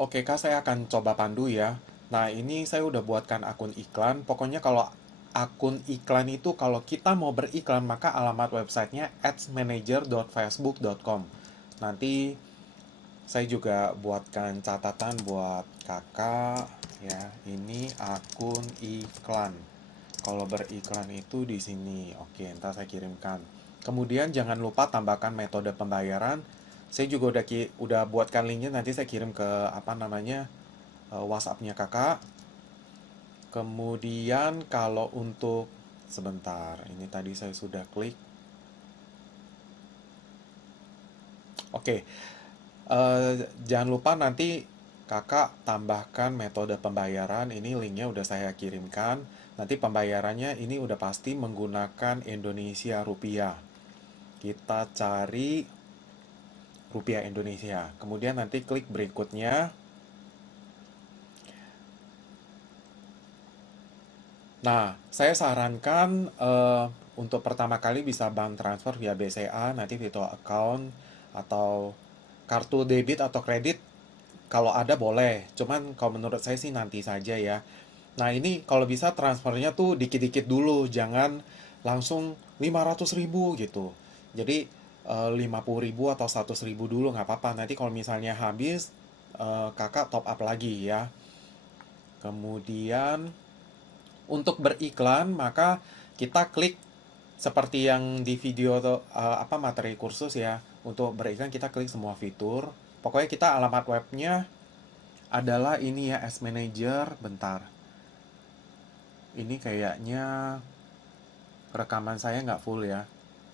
Oke Kak, saya akan coba pandu ya. Nah, ini saya udah buatkan akun iklan. Pokoknya kalau akun iklan itu kalau kita mau beriklan maka alamat websitenya adsmanager.facebook.com. Nanti saya juga buatkan catatan buat kakak ya. Ini akun iklan. Kalau beriklan itu di sini. Oke, ntar saya kirimkan. Kemudian jangan lupa tambahkan metode pembayaran. Saya juga udah buatkan linknya, nanti saya kirim ke apa namanya WhatsApp-nya kakak. Kemudian kalau untuk sebentar, ini tadi saya sudah klik. Oke, jangan lupa nanti kakak tambahkan metode pembayaran. Ini linknya udah saya kirimkan. Nanti pembayarannya ini udah pasti menggunakan Indonesia rupiah. Kita cari rupiah Indonesia. Kemudian nanti klik berikutnya. Nah, saya sarankan untuk pertama kali bisa bank transfer via BCA, nanti virtual account atau kartu debit atau kredit kalau ada boleh. Cuman kalau menurut saya sih nanti saja ya. Nah, ini kalau bisa transfernya tuh dikit-dikit dulu, jangan langsung 500.000 gitu. Jadi 50.000 atau 100.000 dulu nggak apa-apa. Nanti kalau misalnya habis, kakak top up lagi ya. Kemudian untuk beriklan, maka kita klik seperti yang di video atau apa materi kursus ya. Untuk beriklan kita klik semua fitur. Pokoknya kita alamat webnya adalah ini ya, Ads Manager. Bentar. Ini kayaknya rekaman saya nggak full ya.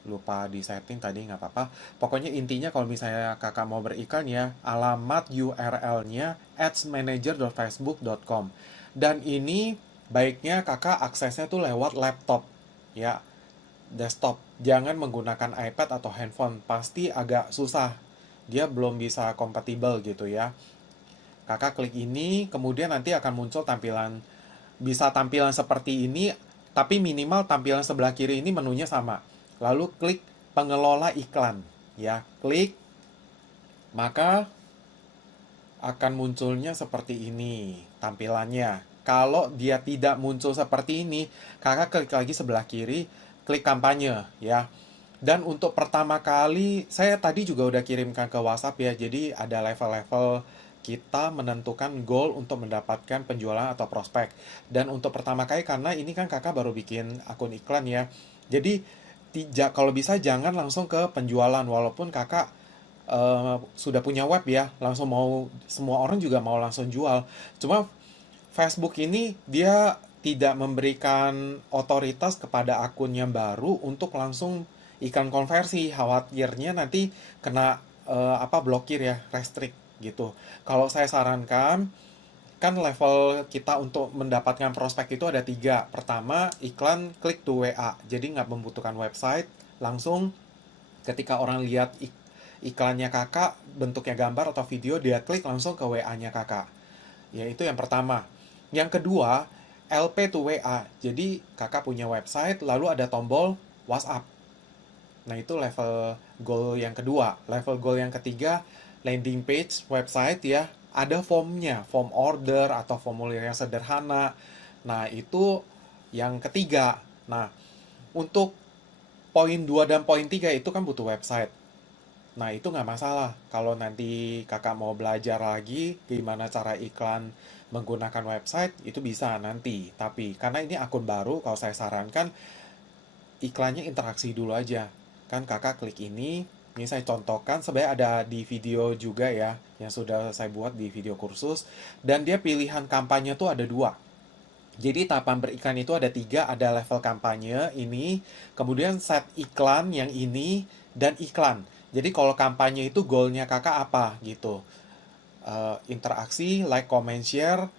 Lupa di setting tadi, nggak apa-apa. Pokoknya intinya kalau misalnya kakak mau beriklan ya, alamat URL-nya adsmanager.facebook.com. Dan ini baiknya kakak aksesnya tuh lewat laptop ya, desktop. Jangan menggunakan iPad atau handphone, pasti agak susah. Dia belum bisa kompatibel gitu ya. Kakak klik ini, kemudian nanti akan muncul tampilan seperti ini, tapi minimal tampilan sebelah kiri ini menunya sama. Lalu klik pengelola iklan, ya, klik, maka akan munculnya seperti ini tampilannya. Kalau dia tidak muncul seperti ini, kakak klik lagi sebelah kiri, klik kampanye, ya. Dan untuk pertama kali, saya tadi juga udah kirimkan ke WhatsApp ya, jadi ada level-level kita menentukan goal untuk mendapatkan penjualan atau prospek. Dan untuk pertama kali, karena ini kan kakak baru bikin akun iklan ya, jadi kalau bisa jangan langsung ke penjualan, walaupun kakak sudah punya web ya, langsung mau, semua orang juga mau langsung jual. Cuma Facebook ini dia tidak memberikan otoritas kepada akun yang baru untuk langsung iklan konversi. Khawatirnya nanti kena apa blokir ya, restrict gitu. Kalau saya sarankan, kan level kita untuk mendapatkan prospek itu ada tiga. Pertama, iklan klik to WA. Jadi nggak membutuhkan website, langsung ketika orang lihat iklannya kakak, bentuknya gambar atau video, dia klik langsung ke WA-nya kakak. Ya, itu yang pertama. Yang kedua, LP to WA. Jadi, kakak punya website, lalu ada tombol WhatsApp. Nah, itu level goal yang kedua. Level goal yang ketiga, landing page website ya. Ada formnya, form order atau formulir yang sederhana. Nah, itu yang ketiga. Nah, untuk poin 2 dan poin 3 itu kan butuh website. Nah, itu nggak masalah. Kalau nanti kakak mau belajar lagi gimana cara iklan menggunakan website, itu bisa nanti. Tapi karena ini akun baru, kalau saya sarankan iklannya interaksi dulu aja. Kan kakak klik ini saya contohkan, sebenarnya ada di video juga ya, yang sudah saya buat di video kursus. Dan dia pilihan kampanye tuh ada dua. Jadi tahapan beriklan itu ada tiga, ada level kampanye ini, kemudian set iklan yang ini, dan iklan. Jadi kalau kampanye itu goalnya kakak apa gitu. Interaksi, like, comment, share,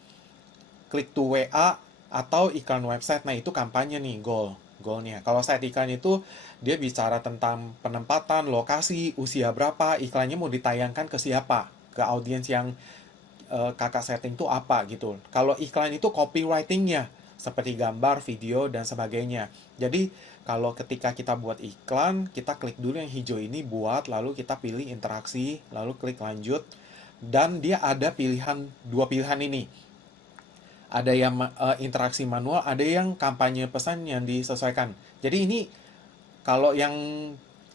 klik to WA, atau iklan website. Nah itu kampanye nih, goalnya. Kalau set iklan itu dia bicara tentang penempatan, lokasi, usia berapa, iklannya mau ditayangkan ke siapa, ke audiens yang kakak setting tuh apa gitu. Kalau iklan itu copywritingnya seperti gambar, video, dan sebagainya. Jadi kalau ketika kita buat iklan, kita klik dulu yang hijau ini buat, lalu kita pilih interaksi, lalu klik lanjut. Dan dia ada dua pilihan ini. Ada yang interaksi manual, ada yang kampanye pesan yang disesuaikan. Jadi ini kalau yang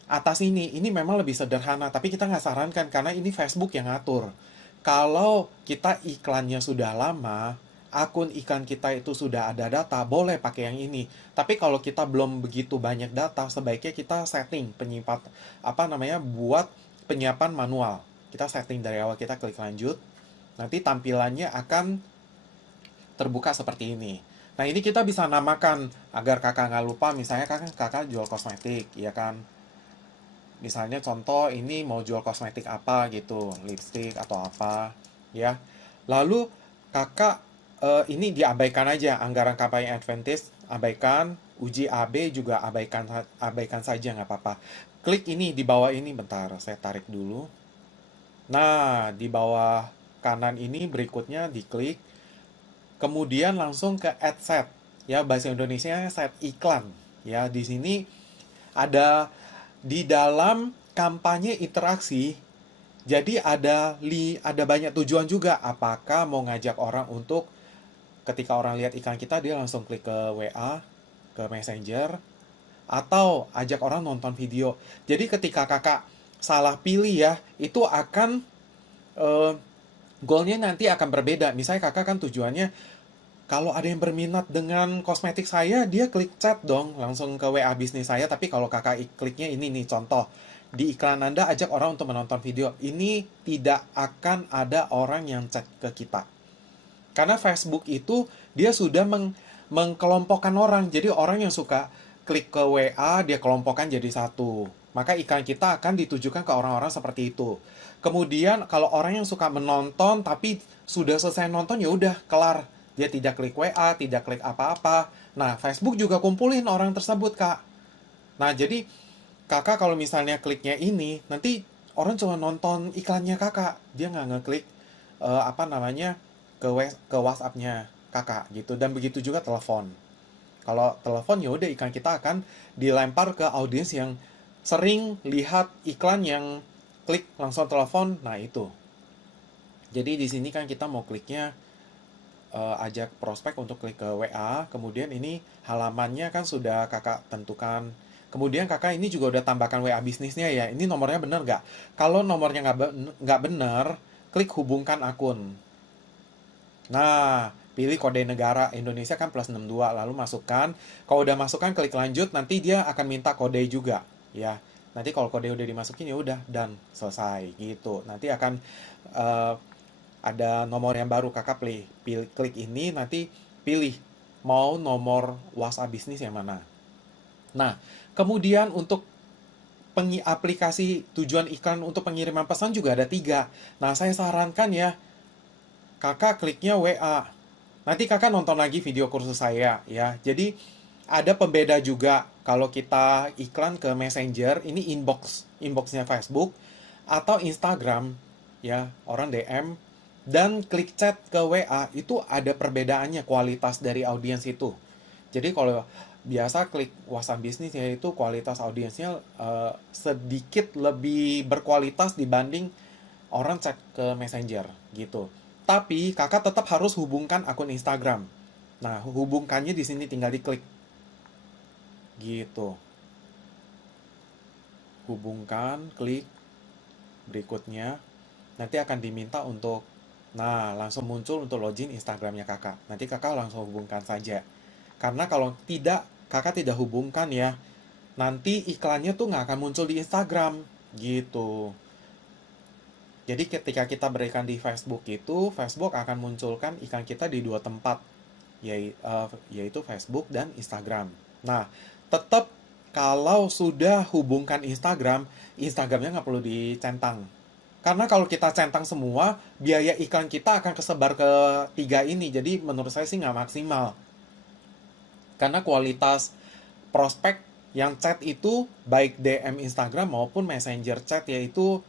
atas ini memang lebih sederhana, tapi kita nggak sarankan karena ini Facebook yang ngatur. Kalau kita iklannya sudah lama, akun iklan kita itu sudah ada data, boleh pakai yang ini. Tapi kalau kita belum begitu banyak data, sebaiknya kita setting buat penyiapan manual. Kita setting dari awal, kita klik lanjut. Nanti tampilannya akan terbuka seperti ini. Nah, ini kita bisa namakan agar kakak nggak lupa. Misalnya kakak jual kosmetik, ya kan? Misalnya contoh ini mau jual kosmetik apa gitu, lipstick atau apa, ya. Lalu kakak ini diabaikan aja, anggaran kampanye advantage abaikan, uji AB juga abaikan saja nggak apa-apa. Klik ini di bawah ini, bentar, saya tarik dulu. Nah, di bawah kanan ini berikutnya diklik. Kemudian langsung ke add set. Ya, bahasa Indonesia set iklan. Ya, di sini ada di dalam kampanye interaksi. Jadi ada banyak tujuan juga. Apakah mau ngajak orang untuk ketika orang lihat iklan kita dia langsung klik ke WA, ke Messenger, atau ajak orang nonton video. Jadi ketika kakak salah pilih ya, itu akan goalnya nanti akan berbeda. Misalnya kakak kan tujuannya kalau ada yang berminat dengan kosmetik saya, dia klik chat dong, langsung ke WA bisnis saya. Tapi kalau kakak kliknya ini nih, contoh. Di iklan Anda ajak orang untuk menonton video. Ini tidak akan ada orang yang chat ke kita. Karena Facebook itu, dia sudah mengkelompokkan orang. Jadi orang yang suka klik ke WA, dia kelompokkan jadi satu. Maka iklan kita akan ditujukan ke orang-orang seperti itu. Kemudian kalau orang yang suka menonton, tapi sudah selesai nonton, ya udah kelar. Dia tidak klik WA, tidak klik apa-apa. Nah, Facebook juga kumpulin orang tersebut, Kak. Nah, jadi kakak kalau misalnya kliknya ini, nanti orang cuma nonton iklannya kakak. Dia nggak ngeklik ke WhatsApp-nya kakak gitu. Dan begitu juga telepon. Kalau telepon ya udah iklan kita akan dilempar ke audiens yang sering lihat iklan yang klik langsung telepon. Nah, itu. Jadi di sini kan kita mau kliknya ajak prospek untuk klik ke WA, kemudian ini halamannya kan sudah kakak tentukan. Kemudian kakak ini juga udah tambahkan WA bisnisnya ya. Ini nomornya bener nggak? Kalau nomornya nggak bener, klik hubungkan akun. Nah, pilih kode negara Indonesia kan +62, lalu masukkan. Kalau udah masukkan, klik lanjut, nanti dia akan minta kode juga, ya. Nanti kalau kode udah dimasukin ya udah dan selesai gitu. Nanti akan ada nomor yang baru, kakak klik ini, nanti pilih mau nomor WhatsApp bisnis yang mana. Nah, kemudian untuk aplikasi tujuan iklan untuk pengiriman pesan juga ada 3. Nah, saya sarankan ya, kakak kliknya WA. Nanti kakak nonton lagi video kursus saya ya. Jadi ada pembeda juga kalau kita iklan ke Messenger, ini inboxnya Facebook atau Instagram ya, orang DM dan klik chat ke WA, itu ada perbedaannya kualitas dari audiens itu. Jadi kalau biasa klik WhatsApp bisnis yaitu kualitas audiensnya sedikit lebih berkualitas dibanding orang chat ke Messenger gitu. Tapi kakak tetap harus hubungkan akun Instagram. Nah, hubungkannya di sini tinggal diklik. Gitu. Hubungkan, klik berikutnya. Nanti akan diminta untuk langsung muncul untuk login Instagramnya kakak. Nanti kakak langsung hubungkan saja. Karena kalau tidak, kakak tidak hubungkan ya, nanti iklannya tuh nggak akan muncul di Instagram. Gitu. Jadi ketika kita berikan di Facebook itu, Facebook akan munculkan iklan kita di 2 tempat, yaitu Facebook dan Instagram. Nah, tetap kalau sudah hubungkan Instagramnya nggak perlu dicentang. Karena kalau kita centang semua, biaya iklan kita akan kesebar ke 3 ini. Jadi menurut saya sih nggak maksimal. Karena kualitas prospek yang chat itu, baik DM Instagram maupun Messenger chat, yaitu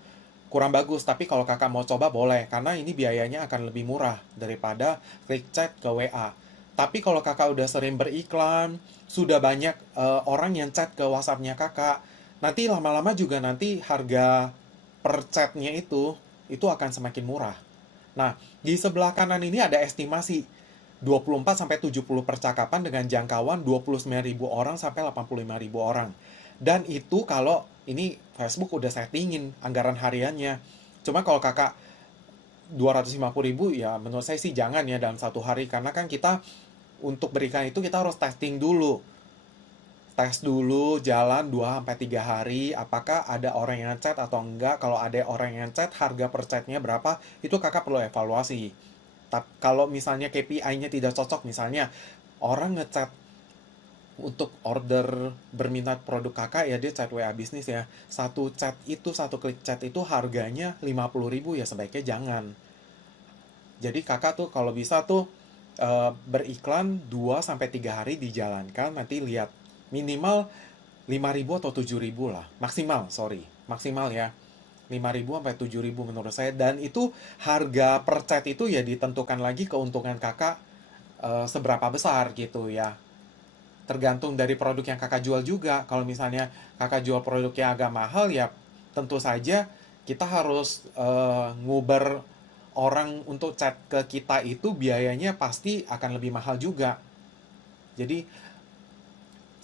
kurang bagus. Tapi kalau kakak mau coba boleh. Karena ini biayanya akan lebih murah daripada klik chat ke WA. Tapi kalau kakak udah sering beriklan, sudah banyak orang yang chat ke WhatsApp-nya kakak, nanti lama-lama juga nanti harga per chatnya itu itu akan semakin murah. Nah, di sebelah kanan ini ada estimasi 24-70 percakapan dengan jangkauan 29.000 orang sampai 85.000 orang. Dan itu kalau ini Facebook udah settingin anggaran hariannya. Cuma kalau kakak 250.000 ya menurut saya sih jangan ya dalam satu hari. Karena kan kita untuk berikan itu kita harus testing dulu. Tes dulu jalan 2-3 hari apakah ada orang yang chat atau enggak. Kalau ada orang yang chat, harga per chatnya berapa, itu kakak perlu evaluasi. Kalau misalnya KPI-nya tidak cocok, misalnya orang ngechat untuk order berminat produk kakak ya, dia chat WA bisnis ya, satu chat itu, satu klik chat itu harganya 50.000 ya, sebaiknya jangan. Jadi kakak tuh kalau bisa tuh beriklan 2-3 hari dijalankan, nanti lihat minimal 5.000 atau 7.000 lah, maksimal, sorry, maksimal ya 5.000 sampai 7.000 menurut saya. Dan itu harga per chat itu ya ditentukan lagi keuntungan kakak seberapa besar gitu ya, tergantung dari produk yang kakak jual juga. Kalau misalnya kakak jual produk yang agak mahal ya tentu saja kita harus nguber orang untuk chat ke kita, itu biayanya pasti akan lebih mahal juga. Jadi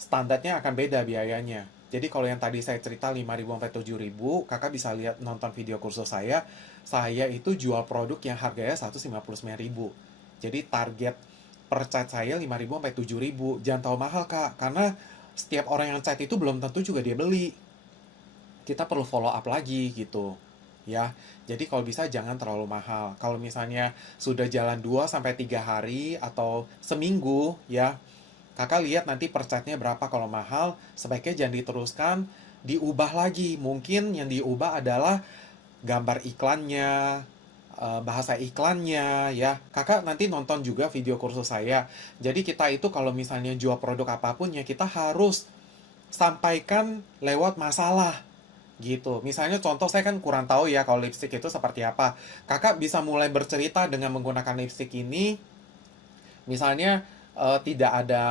standarnya akan beda biayanya. Jadi kalau yang tadi saya cerita 5.000 sampai 7.000, kakak bisa lihat nonton video kursus saya. Saya itu jual produk yang harganya 159.000. Jadi target per chat saya 5.000 sampai 7.000. Jangan tahu mahal kak, karena setiap orang yang chat itu belum tentu juga dia beli. Kita perlu follow up lagi gitu. Ya, jadi kalau bisa jangan terlalu mahal. Kalau misalnya sudah jalan 2-3 hari atau seminggu ya, kakak lihat nanti per chatnya berapa. Kalau mahal, sebaiknya jangan diteruskan, diubah lagi. Mungkin yang diubah adalah gambar iklannya, bahasa iklannya ya. Kakak nanti nonton juga video kursus saya. Jadi kita itu kalau misalnya jual produk apapun ya kita harus sampaikan lewat masalah gitu. Misalnya contoh saya kan kurang tahu ya kalau lipstick itu seperti apa. Kakak bisa mulai bercerita dengan menggunakan lipstick ini. Misalnya tidak ada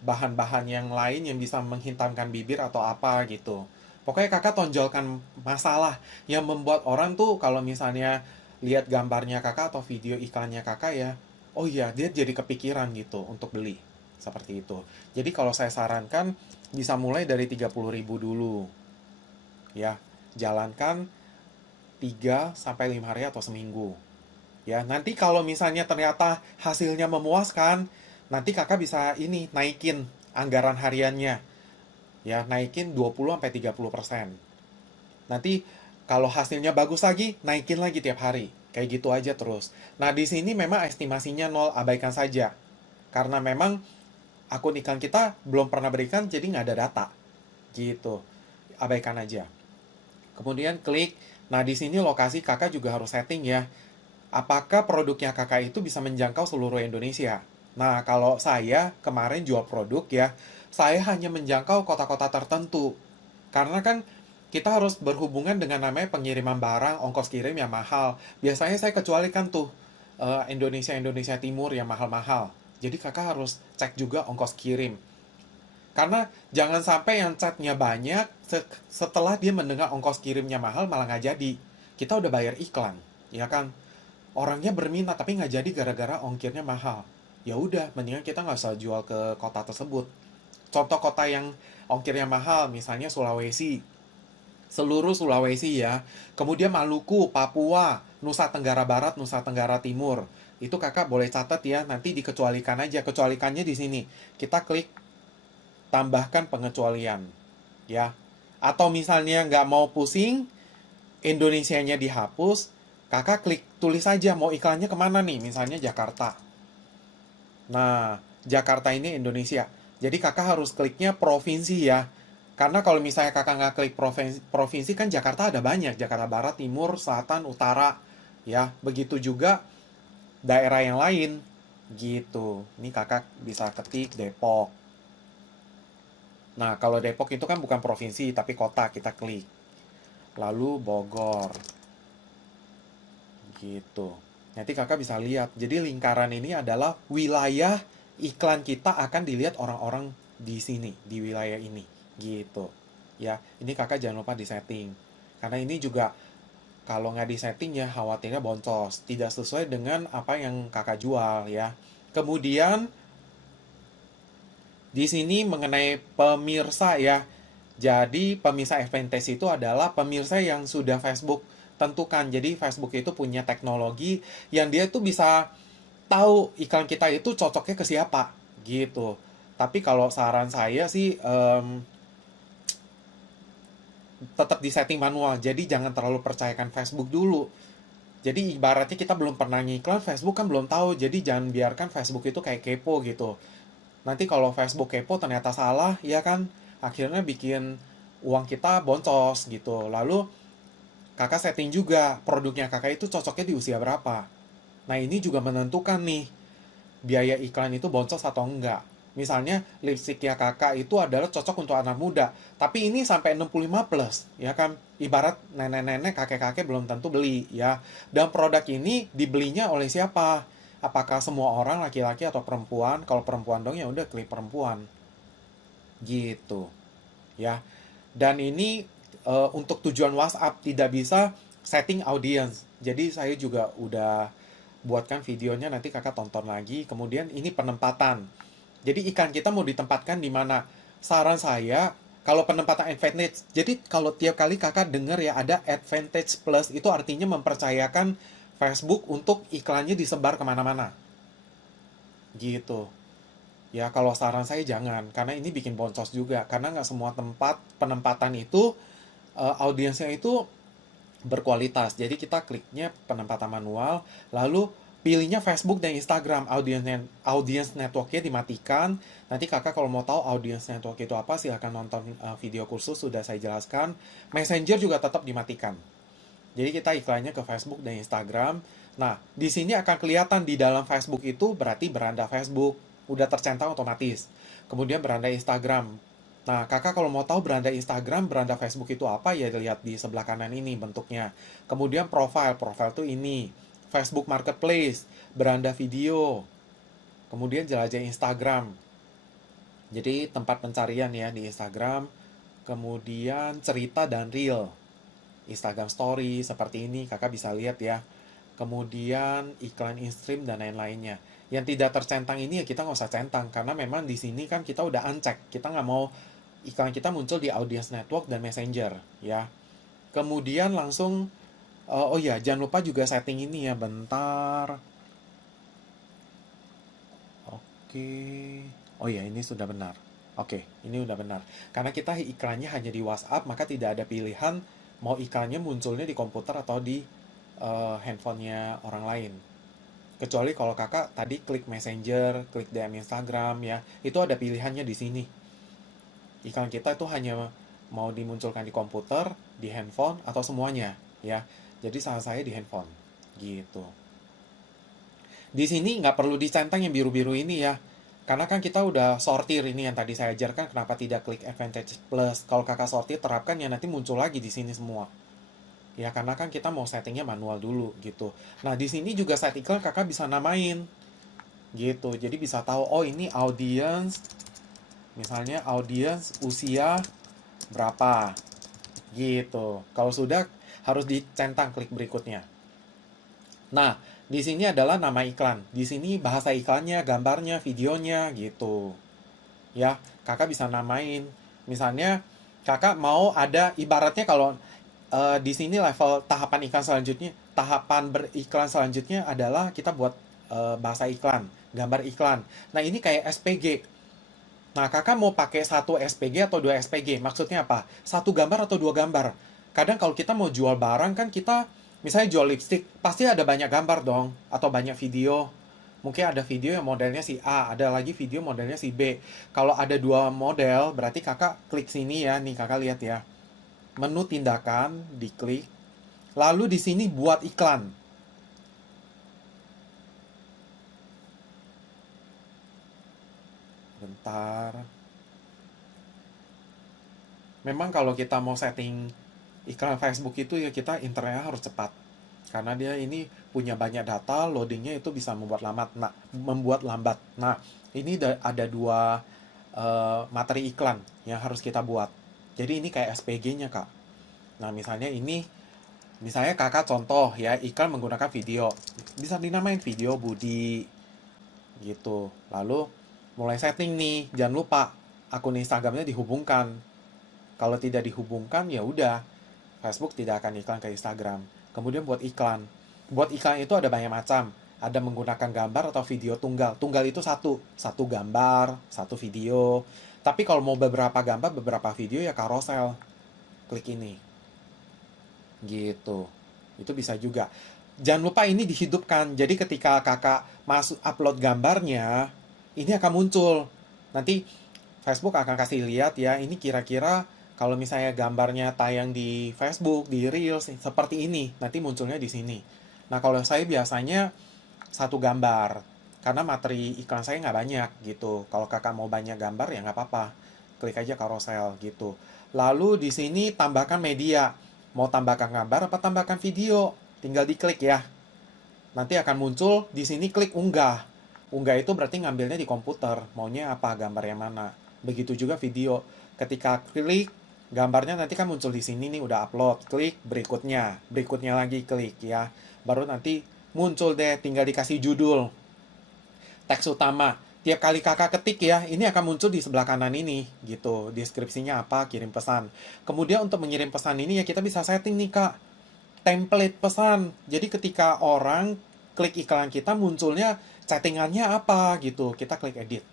bahan-bahan yang lain yang bisa menghitamkan bibir atau apa gitu. Pokoknya kakak tonjolkan masalah yang membuat orang tuh kalau misalnya lihat gambarnya kakak atau video iklannya kakak ya, oh iya dia jadi kepikiran gitu untuk beli. Seperti itu. Jadi kalau saya sarankan bisa mulai dari 30.000 dulu. Ya, jalankan 3-5 hari atau seminggu. Ya, nanti kalau misalnya ternyata hasilnya memuaskan, nanti kakak bisa ini naikin anggaran hariannya. Ya, naikin 20-30%. Nanti kalau hasilnya bagus lagi, naikin lagi tiap hari. Kayak gitu aja terus. Nah, di sini memang estimasinya nol, abaikan saja. Karena memang akun iklan kita belum pernah berikan, jadi nggak ada data. Gitu. Abaikan aja. Kemudian klik. Nah, di sini lokasi kakak juga harus setting ya. Apakah produknya kakak itu bisa menjangkau seluruh Indonesia? Nah, kalau saya kemarin jual produk ya, saya hanya menjangkau kota-kota tertentu. Karena kan kita harus berhubungan dengan namanya pengiriman barang, ongkos kirim yang mahal. Biasanya saya kecualikan tuh Indonesia Timur yang mahal-mahal. Jadi kakak harus cek juga ongkos kirim. Karena jangan sampai yang chatnya banyak, setelah dia mendengar ongkos kirimnya mahal malah nggak jadi. Kita udah bayar iklan, ya kan? Orangnya berminat tapi nggak jadi gara-gara ongkirnya mahal. Ya udah, mendingan kita nggak usah jual ke kota tersebut. Contoh kota yang ongkirnya mahal, misalnya Sulawesi, seluruh Sulawesi ya. Kemudian Maluku, Papua, Nusa Tenggara Barat, Nusa Tenggara Timur. Itu kakak boleh catat ya, nanti dikecualikan aja. Kecualikannya di sini. Kita klik tambahkan pengecualian ya. Atau misalnya nggak mau pusing, Indonesianya dihapus, kakak klik tulis aja mau iklannya kemana nih, misalnya Jakarta. Nah, Jakarta ini Indonesia. Jadi kakak harus kliknya provinsi ya. Karena kalau misalnya kakak nggak klik provinsi kan Jakarta ada banyak. Jakarta Barat, Timur, Selatan, Utara. Ya, begitu juga daerah yang lain. Gitu. Ini kakak bisa ketik Depok. Nah, kalau Depok itu kan bukan provinsi, tapi kota, kita klik. Lalu Bogor. Gitu. Nanti kakak bisa lihat. Jadi lingkaran ini adalah wilayah iklan kita akan dilihat orang-orang di sini, di wilayah ini. Gitu. Ya, ini kakak jangan lupa disetting. Karena ini juga kalau nggak disetting ya khawatirnya boncos, tidak sesuai dengan apa yang kakak jual ya. Kemudian di sini mengenai pemirsa ya. Jadi pemirsa advantage itu adalah pemirsa yang sudah Facebook tentukan. Jadi Facebook itu punya teknologi yang dia tuh bisa tahu iklan kita itu cocoknya ke siapa gitu. Tapi kalau saran saya sih tetap di setting manual. Jadi jangan terlalu percayakan Facebook dulu. Jadi ibaratnya kita belum pernah ngiklan, Facebook kan belum tahu. Jadi jangan biarkan Facebook itu kayak kepo gitu. Nanti kalau Facebook kepo ternyata salah, ya kan akhirnya bikin uang kita boncos gitu. Lalu kakak setting juga produknya kakak itu cocoknya di usia berapa. Nah ini juga menentukan nih biaya iklan itu boncos atau enggak. Misalnya lipstiknya kakak itu adalah cocok untuk anak muda, tapi ini sampai 65 plus, ya kan? Ibarat nenek-nenek, kakek-kakek belum tentu beli, ya. Dan produk ini dibelinya oleh siapa? Apakah semua orang laki-laki atau perempuan? Kalau perempuan dong ya udah klik perempuan. Gitu, ya. Dan ini untuk tujuan WhatsApp tidak bisa setting audience. Jadi saya juga udah buatkan videonya, nanti kakak tonton lagi. Kemudian ini penempatan. Jadi iklan kita mau ditempatkan di mana? Saran saya, kalau penempatan advantage, jadi kalau tiap kali kakak dengar ya ada advantage plus, itu artinya mempercayakan Facebook untuk iklannya disebar kemana-mana. Gitu. Ya kalau saran saya jangan, karena ini bikin boncos juga. Karena nggak semua tempat penempatan itu, audiensnya itu berkualitas. Jadi kita kliknya penempatan manual, lalu pilihnya Facebook dan Instagram, audience networknya dimatikan. Nanti kakak kalau mau tahu audience network itu apa, silahkan nonton video kursus, sudah saya jelaskan. Messenger juga tetap dimatikan. Jadi kita iklannya ke Facebook dan Instagram. Nah, di sini akan kelihatan di dalam Facebook itu berarti beranda Facebook, udah tercentang otomatis. Kemudian beranda Instagram. Nah, kakak kalau mau tahu beranda Instagram, beranda Facebook itu apa, ya lihat di sebelah kanan ini bentuknya. Kemudian profile tuh ini. Facebook Marketplace, beranda video. Kemudian jelajah Instagram. Jadi tempat pencarian ya di Instagram. Kemudian cerita dan reel. Instagram Story seperti ini kakak bisa lihat ya. Kemudian iklan in-stream dan lain-lainnya. Yang tidak tercentang ini ya kita nggak usah centang karena memang di sini kan kita udah uncheck. Kita nggak mau iklan kita muncul di audience network dan messenger ya. Kemudian langsung oh ya jangan lupa juga setting ini ya bentar. Oke. Oh ya ini sudah benar. Oke, ini udah benar. Karena kita iklannya hanya di WhatsApp, maka tidak ada pilihan mau iklannya munculnya di komputer atau di handphonenya orang lain. Kecuali kalau kakak tadi klik Messenger, klik DM Instagram ya, itu ada pilihannya di sini. Iklan kita itu hanya mau dimunculkan di komputer, di handphone, atau semuanya ya. Jadi saran saya di handphone, gitu. Di sini nggak perlu dicentang yang biru-biru ini ya. Karena kan kita udah sortir ini yang tadi saya ajarkan kenapa tidak klik Advantage Plus. Kalau kakak sortir terapkan ya nanti muncul lagi di sini semua. Ya karena kan kita mau settingnya manual dulu gitu. Nah di sini juga set iklan kakak bisa namain gitu. Jadi bisa tahu oh ini audience, misalnya audience usia berapa gitu. Kalau sudah harus dicentang klik berikutnya. Nah di sini adalah nama iklan. Di sini bahasa iklannya, gambarnya, videonya gitu. Ya, kakak bisa namain. Misalnya, kakak mau ada ibaratnya kalau di sini level tahapan iklan selanjutnya, tahapan beriklan selanjutnya adalah kita buat bahasa iklan, gambar iklan. Nah, ini kayak SPG. Nah, kakak mau pakai satu SPG atau dua SPG? Maksudnya apa? Satu gambar atau dua gambar? Kadang kalau kita mau jual barang kan kita misalnya jual lipstick, pasti ada banyak gambar dong atau banyak video. Mungkin ada video yang modelnya si A, ada lagi video modelnya si B. Kalau ada dua model, berarti kakak klik sini ya. Nih kakak lihat ya. Menu tindakan, diklik. Lalu di sini buat iklan. Bentar. Memang kalau kita mau setting iklan Facebook itu ya kita internetnya harus cepat. Karena dia ini punya banyak data, loadingnya itu bisa membuat lambat. Nah, ini ada dua materi iklan yang harus kita buat. Jadi ini kayak SPG-nya, Kak. Nah, misalnya ini Misalnya kakak contoh ya, iklan menggunakan video. Bisa dinamain video Budi gitu. Lalu mulai setting nih, jangan lupa akun Instagramnya dihubungkan. Kalau tidak dihubungkan ya udah, Facebook tidak akan iklan ke Instagram. Kemudian buat iklan. Buat iklan itu ada banyak macam. Ada menggunakan gambar atau video tunggal. Tunggal itu satu gambar, satu video. Tapi kalau mau beberapa gambar, beberapa video ya carousel. Klik ini. Gitu. Itu bisa juga. Jangan lupa ini dihidupkan. Jadi ketika kakak masuk upload gambarnya, ini akan muncul. Nanti Facebook akan kasih lihat ya, ini kira-kira kalau misalnya gambarnya tayang di Facebook, di Reels, seperti ini. Nanti munculnya di sini. Nah, kalau saya biasanya satu gambar. Karena materi iklan saya nggak banyak gitu. Kalau kakak mau banyak gambar ya nggak apa-apa. Klik aja carousel gitu. Lalu di sini tambahkan media. Mau tambahkan gambar apa tambahkan video? Tinggal diklik ya. Nanti akan muncul di sini klik unggah. Unggah itu berarti ngambilnya di komputer. Maunya apa, gambar yang mana. Begitu juga video. Ketika klik gambarnya nanti kan muncul di sini nih udah upload. Klik berikutnya. Berikutnya lagi klik ya. Baru nanti muncul deh, tinggal dikasih judul. Teks utama. Tiap kali kakak ketik ya, ini akan muncul di sebelah kanan ini, gitu. Deskripsinya apa, kirim pesan. Kemudian untuk mengirim pesan ini ya kita bisa setting nih kak. Template pesan. Jadi ketika orang klik iklan kita munculnya settingannya apa gitu. Kita klik edit.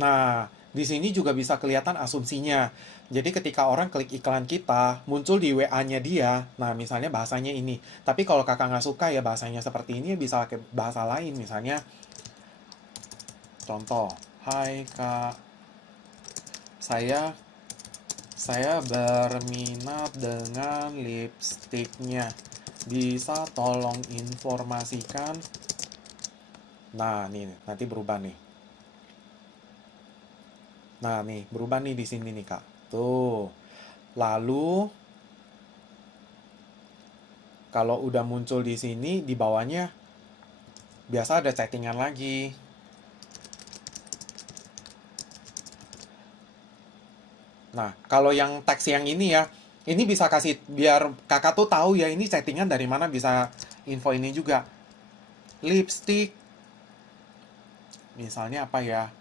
Nah, di sini juga bisa kelihatan asumsinya. Jadi ketika orang klik iklan kita, muncul di WA-nya dia. Nah, misalnya bahasanya ini. Tapi kalau kakak nggak suka ya bahasanya seperti ini, ya bisa pakai bahasa lain. Misalnya, contoh, Hai Kak, saya saya berminat dengan lipstiknya. Bisa tolong informasikan? Nah, nih nanti berubah nih. Nah, nih berubah nih di sini nih, Kak. Tuh. Lalu kalau udah muncul di sini di bawahnya biasa ada chattingan lagi. Nah, kalau yang teks yang ini ya, ini bisa kasih biar kakak tuh tahu ya ini chattingan dari mana, bisa info ini juga. Lipstick, misalnya apa ya?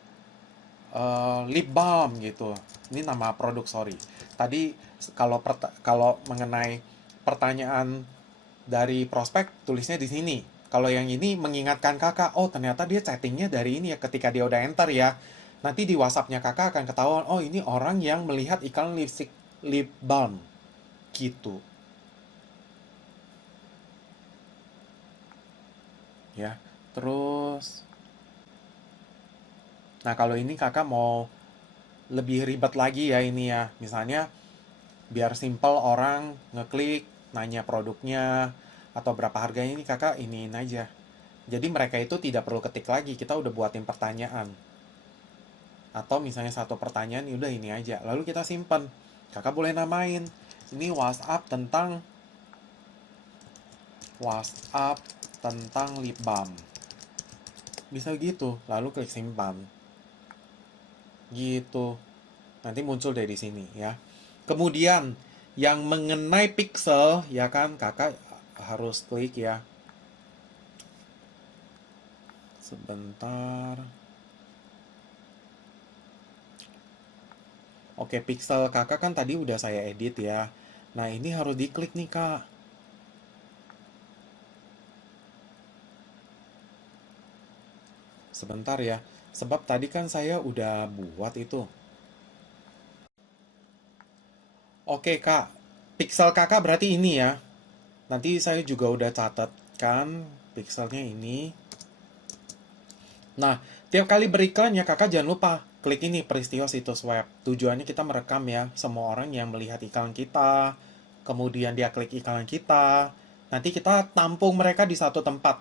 Lip balm gitu. Ini nama produk, sorry. Tadi kalau mengenai pertanyaan dari prospek tulisnya di sini. Kalau yang ini mengingatkan kakak, oh ternyata dia chattingnya dari ini ya ketika dia udah enter ya. Nanti di WhatsApp-nya kakak akan ketahuan, oh ini orang yang melihat iklan lipstick lip balm gitu. Ya. Terus nah kalau ini kakak mau lebih ribet lagi ya ini ya. Misalnya biar simple orang ngeklik nanya produknya atau berapa harganya, ini kakak iniin aja. Jadi mereka itu tidak perlu ketik lagi, kita udah buatin pertanyaan. Atau misalnya satu pertanyaan, ya udah ini aja. Lalu kita simpan. Kakak boleh namain. Ini WhatsApp tentang lip balm. Bisa gitu. Lalu klik simpan. Gitu. Nanti muncul dari sini ya. Kemudian yang mengenai pixel ya kan kakak harus klik ya. Sebentar. Oke, pixel kakak kan tadi udah saya edit ya. Nah, ini harus diklik nih, Kak. Sebentar ya. Sebab tadi kan saya udah buat itu. Oke, Kak. Pixel kakak berarti ini ya. Nanti saya juga udah catatkan pixelnya ini. Nah, tiap kali beriklan ya kakak jangan lupa klik ini peristiwa situs web. Tujuannya kita merekam ya semua orang yang melihat iklan kita. Kemudian dia klik iklan kita. Nanti kita tampung mereka di satu tempat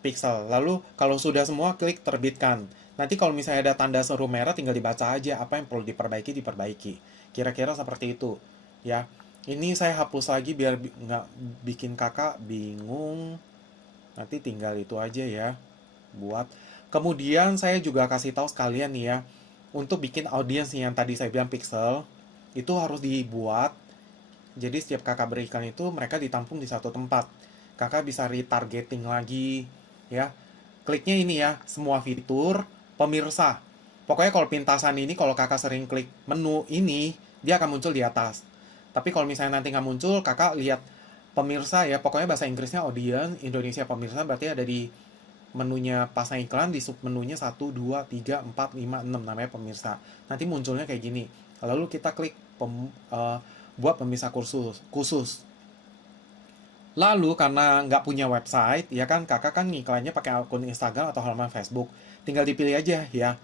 pixel. Lalu kalau sudah semua klik terbitkan. Nanti kalau misalnya ada tanda seru merah tinggal dibaca aja apa yang perlu diperbaiki. Kira-kira seperti itu. Ya. Ini saya hapus lagi biar nggak bikin kakak bingung. Nanti tinggal itu aja ya. Buat. Kemudian saya juga kasih tahu sekalian nih ya. Untuk bikin audiens yang tadi saya bilang pixel. Itu harus dibuat Jadi setiap kakak beriklan itu mereka ditampung di satu tempat. Kakak bisa retargeting lagi, ya. Kliknya ini ya, semua fitur, pemirsa. Pokoknya kalau pintasan ini, kalau kakak sering klik menu ini, dia akan muncul di atas. Tapi kalau misalnya nanti nggak muncul, kakak lihat pemirsa ya, pokoknya bahasa Inggrisnya audience, Indonesia pemirsa, berarti ada di menunya pasang iklan, di sub menunya 1, 2, 3, 4, 5, 6 namanya pemirsa. Nanti munculnya kayak gini. Lalu kita klik buat pemirsa khusus. Lalu karena nggak punya website, ya kan kakak kan ngiklannya pakai akun Instagram atau halaman Facebook. Tinggal dipilih aja ya.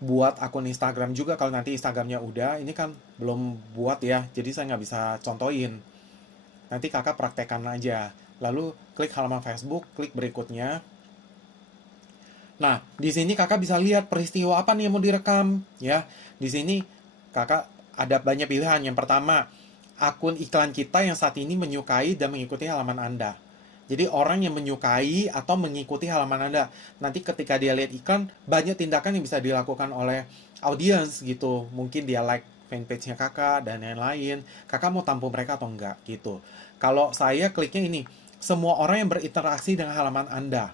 Buat akun Instagram juga kalau nanti Instagramnya udah, ini kan belum buat ya, jadi saya nggak bisa contohin. Nanti kakak praktekkan aja. Lalu klik halaman Facebook, klik berikutnya. Nah, di sini kakak bisa lihat peristiwa apa nih yang mau direkam ya. Di sini kakak ada banyak pilihan. Yang pertama, akun iklan kita yang saat ini menyukai dan mengikuti halaman Anda. Jadi orang yang menyukai atau mengikuti halaman Anda. Nanti ketika dia lihat iklan, banyak tindakan yang bisa dilakukan oleh audiens gitu. Mungkin dia like fanpage-nya kakak dan lain-lain. Kakak mau tampung mereka atau enggak gitu. Kalau saya kliknya ini, semua orang yang berinteraksi dengan halaman Anda.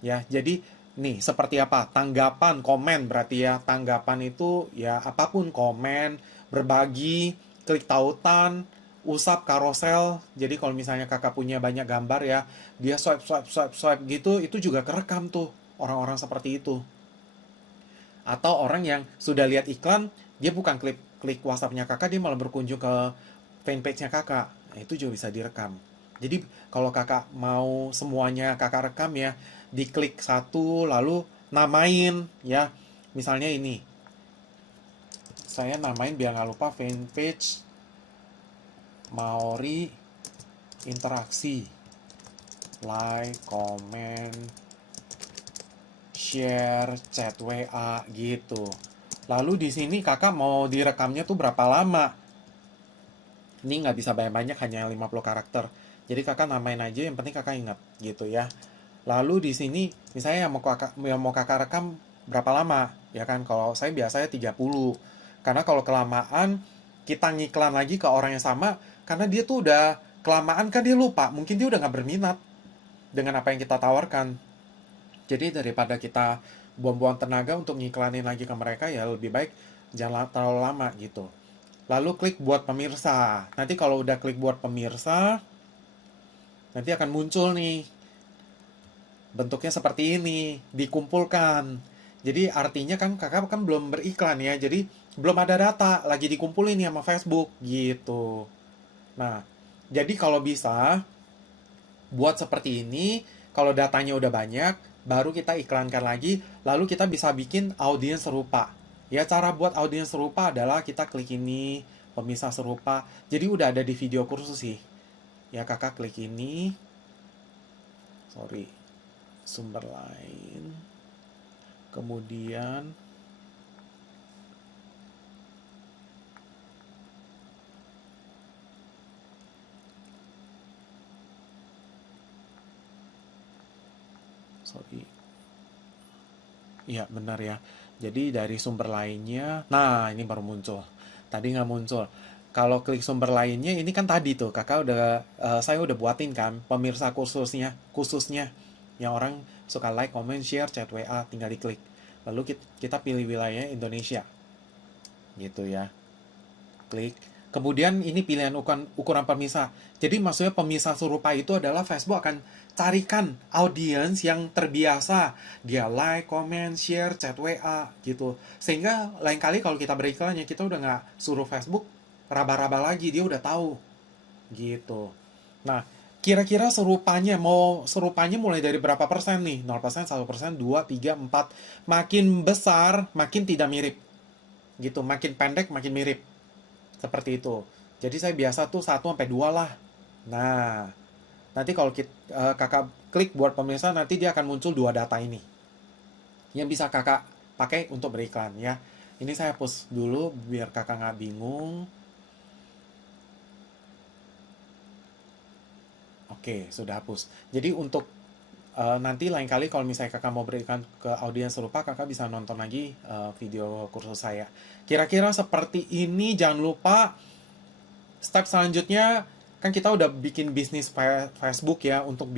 Ya, jadi nih seperti apa? Tanggapan, komen berarti ya. Tanggapan itu ya apapun, komen, berbagi, klik tautan, usap karosel. Jadi kalau misalnya kakak punya banyak gambar ya, dia swipe swipe swipe swipe gitu, itu juga kerekam tuh orang-orang seperti itu. Atau orang yang sudah lihat iklan, dia bukan klik klik WhatsApp-nya kakak, dia malah berkunjung ke fanpage-nya kakak. Nah, itu juga bisa direkam. Jadi kalau kakak mau semuanya kakak rekam ya, diklik satu lalu namain ya. Misalnya ini, saya namain biar nggak lupa fanpage Maori interaksi, like, comment, share, chat WA gitu. Lalu di sini kakak mau direkamnya tuh berapa lama? Ini nggak bisa banyak-banyak, hanya 50 karakter. Jadi kakak namain aja, yang penting kakak ingat gitu ya. Lalu di sini misalnya yang mau kakak rekam berapa lama? Ya kan kalau saya biasanya 30. Karena kalau kelamaan kita ngiklan lagi ke orang yang sama, karena dia tuh udah kelamaan kan dia lupa, mungkin dia udah nggak berminat dengan apa yang kita tawarkan. Jadi daripada kita buang-buang tenaga untuk ngiklanin lagi ke mereka, ya lebih baik jangan terlalu lama gitu. Lalu klik buat pemirsa. Nanti kalau udah klik buat pemirsa, nanti akan muncul nih bentuknya seperti ini, dikumpulkan. Jadi artinya kan kakak kan belum beriklan ya, jadi belum ada data, lagi dikumpulin nih sama Facebook gitu. Nah, jadi kalau bisa buat seperti ini, kalau datanya udah banyak, baru kita iklankan lagi, lalu kita bisa bikin audiens serupa. Ya, cara buat audiens serupa adalah kita klik ini, pemisah serupa. Jadi udah ada di video kursus sih. Ya, kakak klik ini. Sorry. Sumber lain. Kemudian sorry. Iya, benar ya. Jadi dari sumber lainnya, nah ini baru muncul. Tadi nggak muncul. Kalau klik sumber lainnya, ini kan tadi tuh, saya udah buatin kan, pemirsa khususnya, yang orang suka like, comment, share, chat WA, tinggal diklik. Lalu kita pilih wilayahnya Indonesia, gitu ya. Klik. Kemudian ini pilihan ukuran pemisah. Jadi maksudnya pemisah serupa itu adalah Facebook akan carikan audiens yang terbiasa. Dia like, comment, share, chat WA gitu. Sehingga lain kali kalau kita beriklannya, kita udah nggak suruh Facebook raba-raba lagi. Dia udah tahu. Gitu. Nah, kira-kira serupanya mulai dari berapa persen nih? 0%, 1%, 2, 3, 4. Makin besar, makin tidak mirip. Gitu. Makin pendek, makin mirip. Seperti itu. Jadi saya biasa tuh 1 sampai 2 lah. Nah, nanti kalau kakak klik buat pemirsa, nanti dia akan muncul 2 data ini. Yang bisa kakak pakai untuk beriklan ya. Ini saya hapus dulu biar kakak nggak bingung. Oke, sudah hapus. Jadi untuk nanti lain kali kalau misalnya kakak mau berikan ke audiens serupa, kakak bisa nonton lagi video kursus saya. Kira-kira seperti ini, jangan lupa Step selanjutnya, kan kita udah bikin bisnis Facebook ya, untuk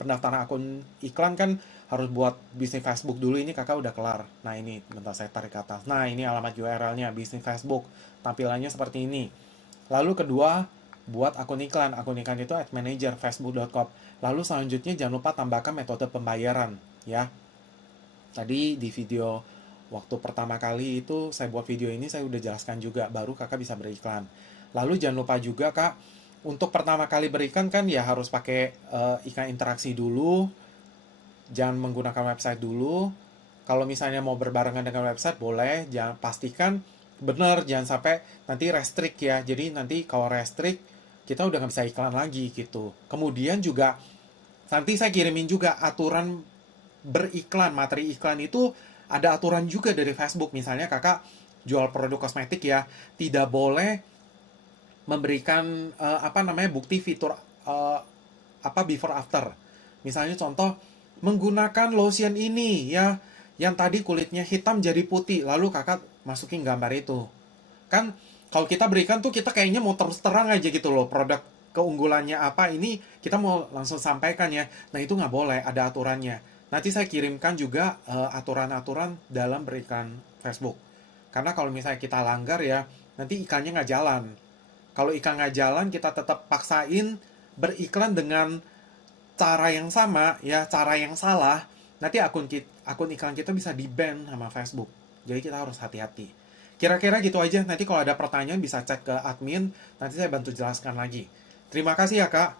pendaftaran akun iklan kan harus buat bisnis Facebook dulu. Ini kakak udah kelar. Nah ini, bentar saya tarik ke atas. Nah ini alamat URL-nya, bisnis Facebook. Tampilannya seperti ini. Lalu kedua, buat akun iklan. Akun iklan itu @manager facebook.com. Lalu selanjutnya jangan lupa tambahkan metode pembayaran ya. Tadi di video waktu pertama kali itu saya buat video ini, saya udah jelaskan juga, baru kakak bisa beriklan. Lalu jangan lupa juga kak, untuk pertama kali beriklan kan ya harus pakai iklan interaksi dulu, jangan menggunakan website dulu. Kalau misalnya mau berbarengan dengan website boleh, jangan, pastikan bener, jangan sampai nanti restrict ya. Jadi nanti kalau restrict kita udah nggak bisa iklan lagi gitu. Kemudian juga nanti saya kirimin juga aturan beriklan, materi iklan itu ada aturan juga dari Facebook. Misalnya kakak jual produk kosmetik ya, tidak boleh memberikan bukti fitur before after. Misalnya contoh, menggunakan lotion ini ya, yang tadi kulitnya hitam jadi putih, lalu kakak masukin gambar itu. Kan kalau kita berikan tuh kita kayaknya mau terus terang aja gitu loh, produk keunggulannya apa, ini kita mau langsung sampaikan ya. Nah itu nggak boleh, ada aturannya. Nanti saya kirimkan juga aturan-aturan dalam beriklan Facebook. Karena kalau misalnya kita langgar ya, nanti iklannya nggak jalan. Kalau iklan nggak jalan, kita tetap paksain beriklan dengan cara yang sama, ya cara yang salah, nanti akun iklan kita bisa di-ban sama Facebook. Jadi kita harus hati-hati. Kira-kira gitu aja. Nanti kalau ada pertanyaan bisa cek ke admin, nanti saya bantu jelaskan lagi. Terima kasih ya kak.